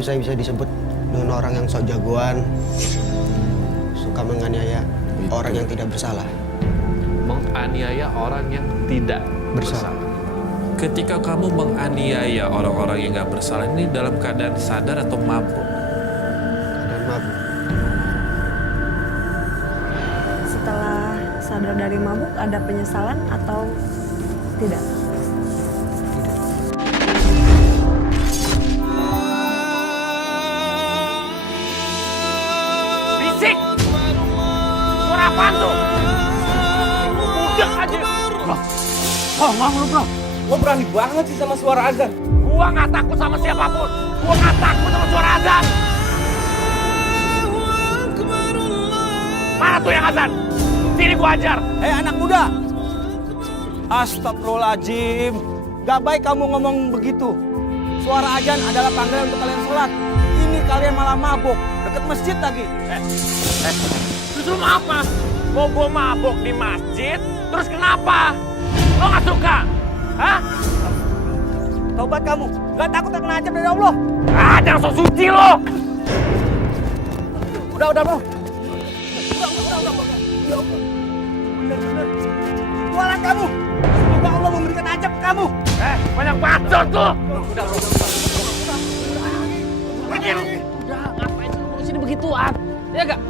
dulu saya bisa disebut dengan orang yang sok jagoan, suka menganiaya orang yang tidak bersalah. Menganiaya orang yang tidak bersalah. Ketika kamu menganiaya orang-orang yang gak bersalah ini dalam keadaan sadar atau mabuk? Dan mabuk. Setelah sadar dari mabuk, ada penyesalan atau tidak? Bisik! Suara apaan tuh? Udah aja! Bro, ngomong lu bro. Lo berani banget sih sama suara azan. Gua gak takut sama siapapun. Gua gak takut sama suara azan. Mana tuh yang azan? Sini gua ajar. Hei anak muda! Astagfirullahaladzim. Gak baik kamu ngomong begitu. Suara azan adalah panggilan untuk kalian sholat. Ini kalian malah mabuk. Deket masjid lagi. Justru apa? Mau gua mabuk di masjid, terus kenapa? Lo gak suka? Hah? Taubat kamu. Gak takut kena azab dari Allah. Ah, jangan sok suci lo! Udah bro. Udah. Ya Allah. Bener. Jualan kamu. Semoga Allah memberikan azab ke kamu. Banyak bacot lo! Udah. Pergi lo! Udah, ngapain sih lu sini begituan? Ya gak?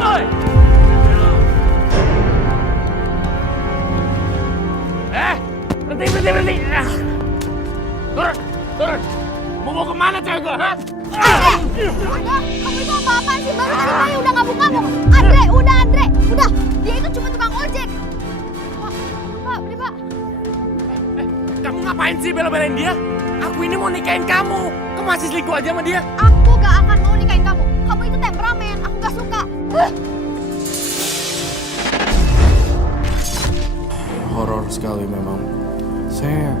Oi! Berhenti! Turun! Mau kemana cewek gua, ha? Udah, kamu itu apa-apaan sih? Baru tadi Maya udah ngabuk-ngabuk. Andre. Udah, dia itu cuma tukang ojek. Pak, beli Pak. Kamu ngapain sih bela-belain dia? Aku ini mau nikahin kamu. Kamu masih selingkuh aja sama dia? Aku gak akan mau nikahin kamu. Kamu itu temperamen, aku gak suka. Horor sekali memang. Saya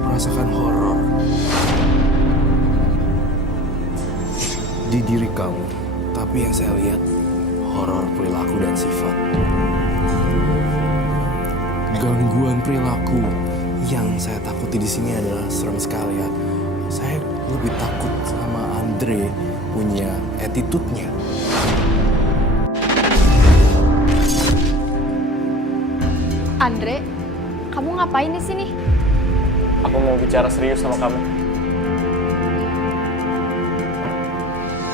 merasakan horor di diri kamu. Tapi yang saya lihat horor perilaku dan sifat. Gangguan perilaku yang saya takuti di sini adalah serem sekali ya. Saya lebih takut sama Andre punya attitude-nya. Andre, kamu ngapain di sini? Aku mau bicara serius sama kamu.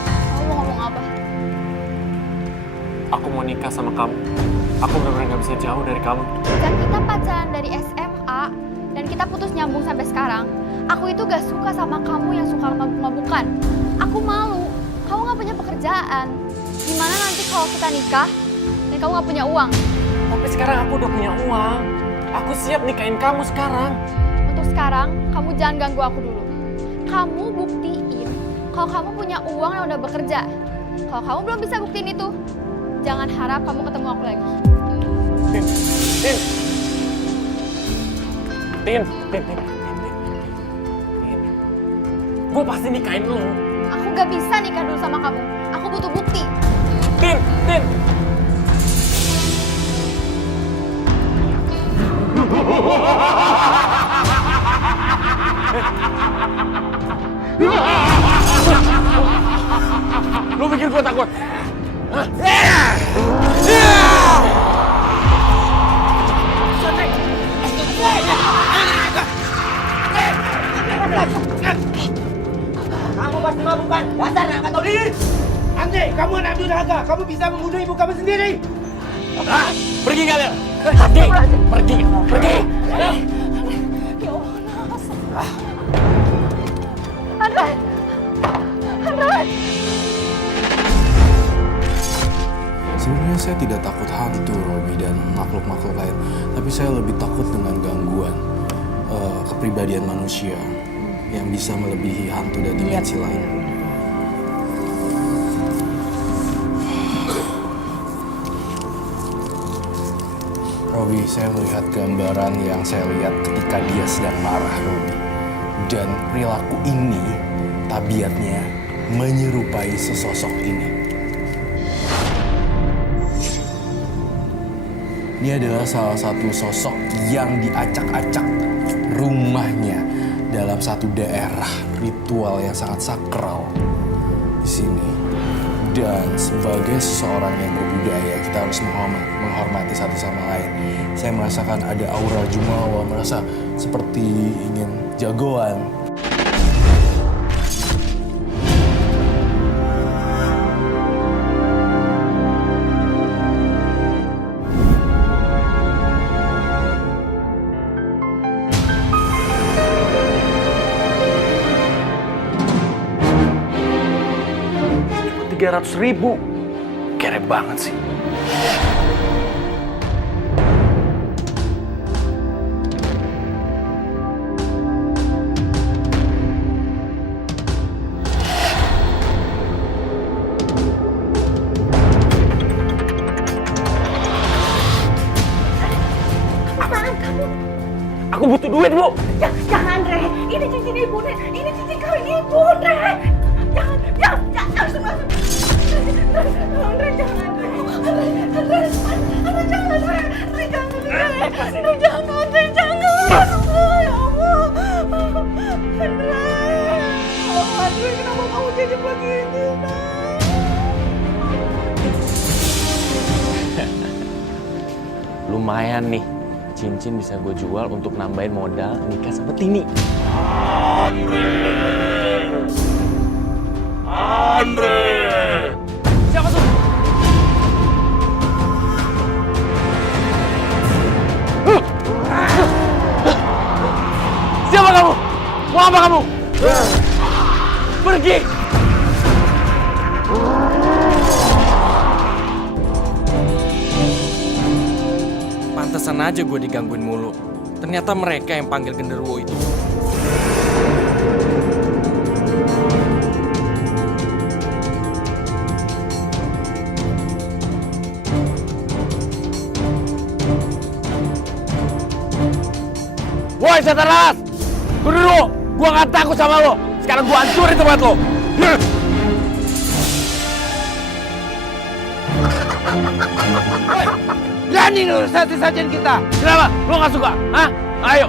Kamu mau ngomong apa? Aku mau nikah sama kamu. Aku benar-benar gak bisa jauh dari kamu. Dan kita pacaran dari SMA dan kita putus nyambung sampai sekarang. Aku itu gak suka sama kamu yang suka mabuk-mabukan. Aku malu. Kamu gak punya pekerjaan. Gimana nanti kalau kita nikah dan kamu gak punya uang? Tapi sekarang aku udah punya uang. Aku siap nikahin kamu sekarang. Untuk sekarang, kamu jangan ganggu aku dulu. Kamu buktiin kalau kamu punya uang yang udah bekerja. Kalau kamu belum bisa buktiin itu, jangan harap kamu ketemu aku lagi. Tin. Gue pasti nikahin lo. Aku gak bisa nikah dulu sama kamu. Aku butuh bukti. Tin. Lu pikir gue takut? Hah? Kamu pasti mabuk kan? Dasar nggak tahu diri. Andre, kamu anak durhaka. Kamu bisa membunuh ibu kamu sendiri. Hah? Pergi kalian. Pergi. Andre! Sebenarnya saya tidak takut hantu, Robi, dan makhluk-makhluk lain. Tapi saya lebih takut dengan gangguan kepribadian manusia yang bisa melebihi hantu dan dimensi lain. Robi, saya melihat gambaran yang saya lihat ketika dia sedang marah, Robi. Dan perilaku ini, tabiatnya menyerupai sesosok ini. Dia adalah salah satu sosok yang diacak-acak rumahnya dalam satu daerah ritual yang sangat sakral di sini. Dan sebagai seseorang yang berbudaya, kita harus menghormati satu sama lain. Saya merasakan ada aura jumawa, merasa seperti ingin jagoan. Ikut 300.000. Kere banget sih. Aku butuh duit, Bu. Jangan, Re. Ini cincin ibu, Re. Ini cincin kawin ibu, Re. Jangan langsung. Re, jangan, Re. Re, jangan, Re. Re, jangan, Re. Re, jangan, Re, jangan. Ya Allah. Re. Aduh, kenapa kamu jadi begini, Re? Lumayan nih. Cincin bisa gue jual untuk nambahin modal nikah sama Tini. Andre! Siapa tuh? Siapa kamu? Mau apa kamu? Pergi! Pantesan aja gue digangguin mulu. Ternyata mereka yang panggil genderuwo itu. Woi setan laras! Genderuwo! Gue gak takut sama lo! Sekarang gue hancurin tempat lo! Hei! Berani nurus sajian kita! Kenapa? Lo gak suka? Hah? Ayo!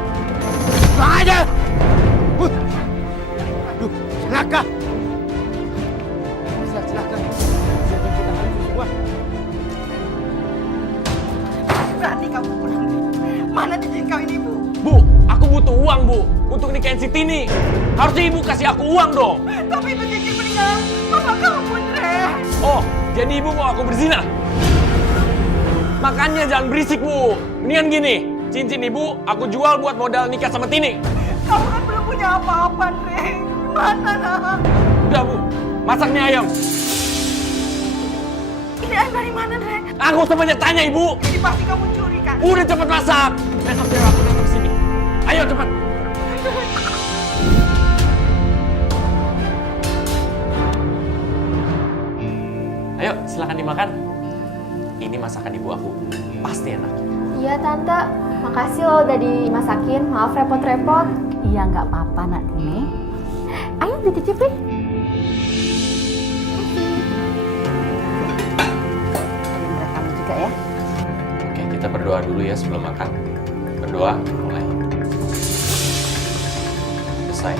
Pulang aja! Aduh, celaka! Celaka! Sajian kita hancur semua! Berani kamu pulang. Mana cincin kawin ibu? Bu, aku butuh uang, Bu. Untuk nikahin si Tini. Harusnya ibu kasih aku uang dong. Tapi itu cincin meninggal mama kamu, Re. Oh, jadi ibu mau aku berzina? Makanya jangan berisik, Bu. Mendingan gini, cincin ibu aku jual buat modal nikah sama Tini. Kamu kan belum punya apa-apa, Re. Mana, nak? Udah, Bu. Masak nih ayam. Ini ayam dari mana, Re? Aku sebanyak tanya, Ibu. Ini pasti kamu curi, kan? Udah cepet masak. Besok biar aku datang sini. Ayo cepet. Ayo, silakan dimakan. Ini masakan ibu aku. Pasti enak. Iya Tante, makasih loh udah dimasakin. Maaf repot-repot. Iya, nggak apa-apa, nak Tini. Ayo dicicipin. Ada mereka juga ya. Oke, kita berdoa dulu ya sebelum makan. Berdoa, mulai. Selesai.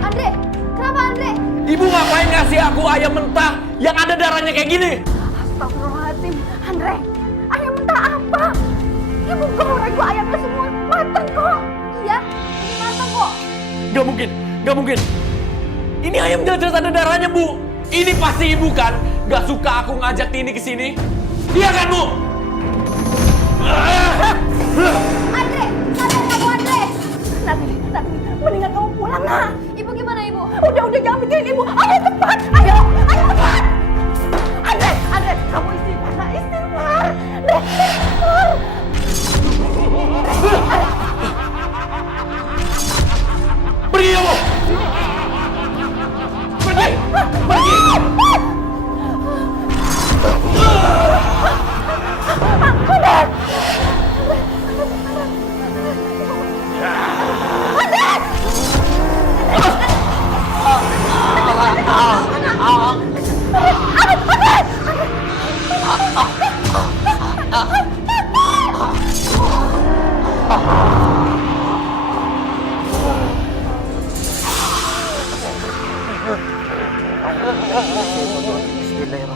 Andre, kenapa Andre? Ibu ngapain ngasih aku ayam mentah yang ada darahnya kayak gini? Astagfirullahaladzim. Andre, ayam mentah apa? Ibu goreng gua ayamnya semua. Matang kok. Iya, ini matang kok. Gak mungkin, gak mungkin. Ini ayam jelas-jelas ada darahnya, Bu. Ini pasti ibu kan? Gak suka aku ngajak Tini ke sini. Iya kan, Bu? Andre, sadar kamu Andre. Nanti, mendingan kamu pulang, nak. Ibu gimana ibu? Udah jangan mikirin ibu. Ayo cepat, ayo cepat. Andre, kamu istighfar, nak, istighfar. Andre, istighfar. Pergi kamu! Pergi! Pergi!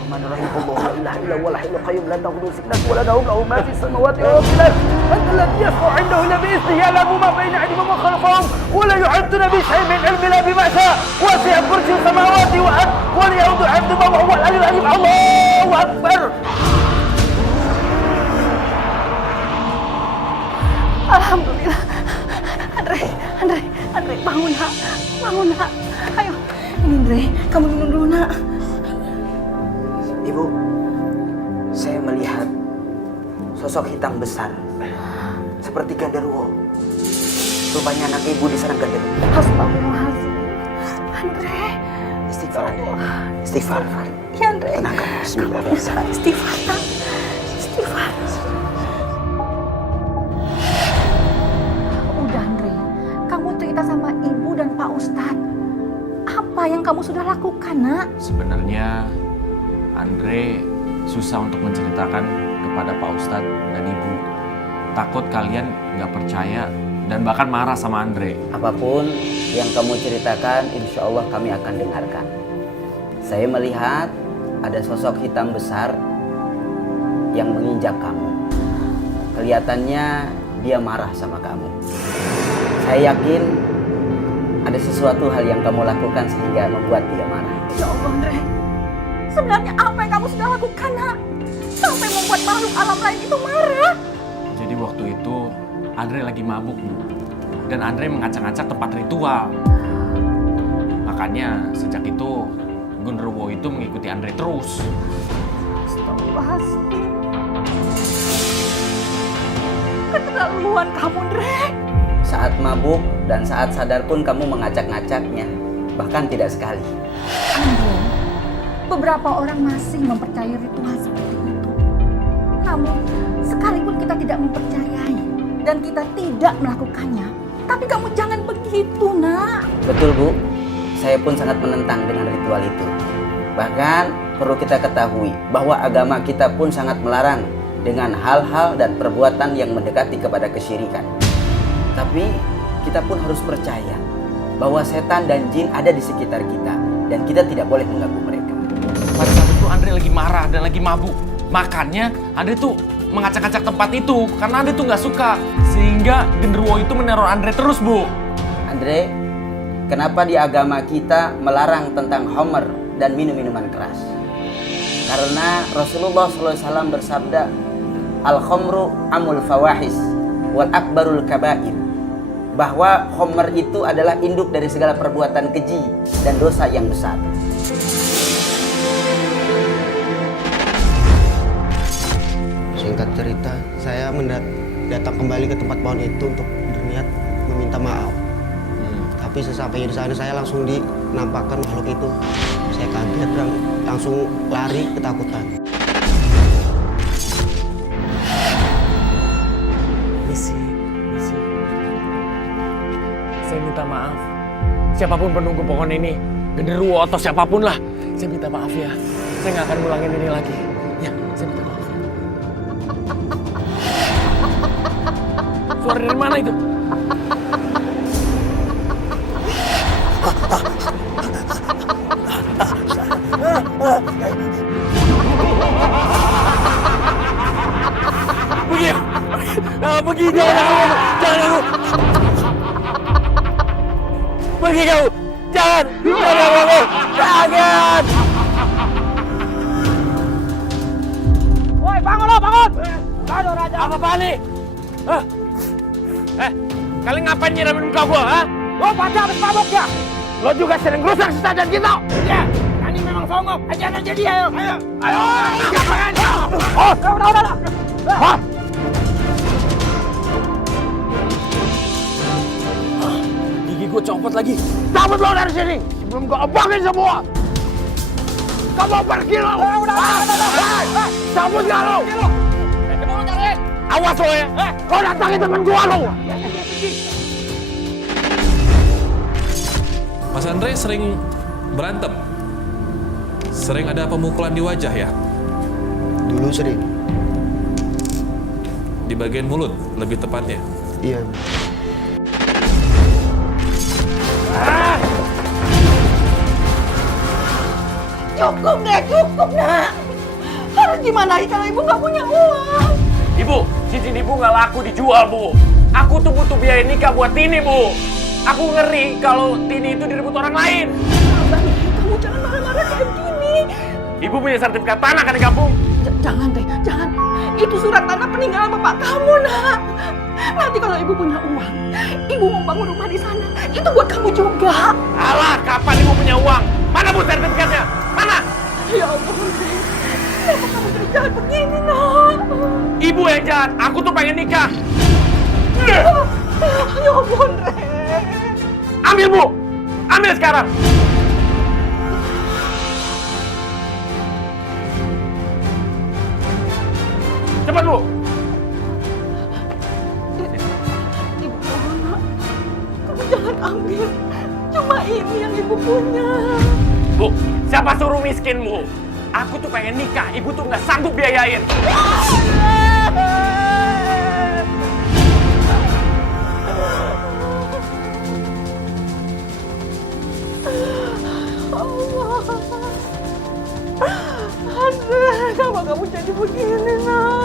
Bismillahirrahmanirrahim. Allahu la ilaha illa huwal hayyul qayyum la ta'khudhuhu sinatun wa la nawm lahu ma fis samawati wa ma fil ardi. Anta alladhi yashfa'u 'indahu illa bi'iznihi ya'lamu ma bayna aydihim wa ma khalfahum wa la yu'iduna bi shay'in min 'ilmihi illa bima sha'a. Wasi'a kursiyyuhu samawati wal ardi wa la ya'uduhu 'hifdhuhuma wa huwal 'aliyyul 'azim. Allahu akbar. Alhamdulillah. Andre, bangun nak. Ayo, ini Andre, kamu minum dulu nak. Ibu, saya melihat sosok hitam besar seperti genderuwo. Rupanya anak ibu diserang genderuwo. Astagfirullahaladzim. Andre. Istighfar, Andre. Istighfar. Ya Andre. Tenangkan. Bismillah. Istighfar nak. Istighfar. Udah Andre, kamu cerita sama ibu dan Pak Ustadz. Apa yang kamu sudah lakukan nak? Sebenarnya Andre susah untuk menceritakan kepada Pak Ustadz dan Ibu. Takut kalian nggak percaya dan bahkan marah sama Andre. Apapun yang kamu ceritakan, insya Allah kami akan dengarkan. Saya melihat ada sosok hitam besar yang menginjak kamu. Kelihatannya dia marah sama kamu. Saya yakin ada sesuatu hal yang kamu lakukan sehingga membuat dia marah. Ya Allah Andre, sebenarnya apa yang kamu sudah lakukan nak? Sampai membuat makhluk alam lain itu marah. Jadi waktu itu Andre lagi mabuk, Bu. Dan Andre mengacak-acak tempat ritual. Makanya sejak itu genderuwo itu mengikuti Andre terus. Astagfirullahaladzim. Keterlaluan kamu Andre. Saat mabuk dan saat sadar pun kamu mengacak-ngacaknya, bahkan tidak sekali. Andre, beberapa orang masih mempercayai ritual seperti itu. Namun, sekalipun kita tidak mempercayai dan kita tidak melakukannya, tapi kamu jangan begitu, nak. Betul, Bu. Saya pun sangat menentang dengan ritual itu. Bahkan perlu kita ketahui bahwa agama kita pun sangat melarang dengan hal-hal dan perbuatan yang mendekati kepada kesyirikan. Tapi kita pun harus percaya bahwa setan dan jin ada di sekitar kita dan kita tidak boleh mengganggu mereka. Pada saat itu Andre lagi marah dan lagi mabuk. Makanya Andre tuh mengacak-acak tempat itu karena Andre tuh nggak suka. Sehingga genderuwo itu meneror Andre terus, Bu. Andre, kenapa di agama kita melarang tentang homer dan minum-minuman keras? Karena Rasulullah SAW bersabda, Al-khomru amul fawahis wal akbarul kabair. Bahwa homer itu adalah induk dari segala perbuatan keji dan dosa yang besar. Singkat cerita, saya datang kembali ke tempat pohon itu untuk berniat meminta maaf. Tapi sesampai di sana saya langsung dinampakkan makhluk itu. Saya kaget dan langsung lari ketakutan. Misi. Saya minta maaf. Siapapun penunggu pohon ini, genderuwo atau siapapun lah, saya minta maaf ya. Saya nggak akan ngulangin ini lagi. Ya, saya minta maaf. Suara dari mana itu? Pergi jangan ganggu. Pergi kau, jangan ganggu, jangan. Woi, bangun lo, bangun. Bangun Raja. Apa nih? Kalian ngapain nyiramin muka gua, ha? Lo pada habis mabok ya? Lo juga sering rusak sesajen kita. Ya, ini memang songok. Ajar aja dia, ayo. Ayo, jangan. Oh, udah. Hah? Gigi gue copot lagi. Cabut lo dari sini sebelum gue obongin semua. Kamu pergi lo. Udah. Cabut gak lo? Coba lo cari. Awas lo ya. Lo datangin temen gue lo. Mas Andre sering berantem? Sering ada pemukulan di wajah ya? Dulu sering. Di bagian mulut lebih tepatnya? Iya. cukup nak. Harus gimana kalau ibu nggak punya uang? Ibu, cincin ibu nggak laku dijual, Bu. Aku tuh butuh biaya nikah buat Tini, Bu. Aku ngeri kalau Tini itu direbut orang lain. Abang, kamu jangan marah-marah kayak gini. Ibu punya sertifikat tanah kan di kampung? Jangan deh, jangan. Itu surat tanah peninggalan bapak kamu, nak. Nanti kalau ibu punya uang, ibu mau bangun rumah di sana. Itu buat kamu juga. Alah, kapan ibu punya uang? Mana Bu sertifikatnya? Mana? Ya ampun, Dre. Kenapa kamu jadi jahat begini, nak? Ibu yang jahat. Aku tuh pengen nikah. Ya ampun, Dre. Ambil, Bu. Ambil sekarang. Cepat, Bu. Ibu mohon, nak. Kamu jangan ambil. Cuma ini yang ibu punya. Bu, siapa suruh miskin, Bu? Aku tuh pengen nikah. Ibu tuh nggak sanggup biayain. Andre, kenapa kamu jadi begini, nak?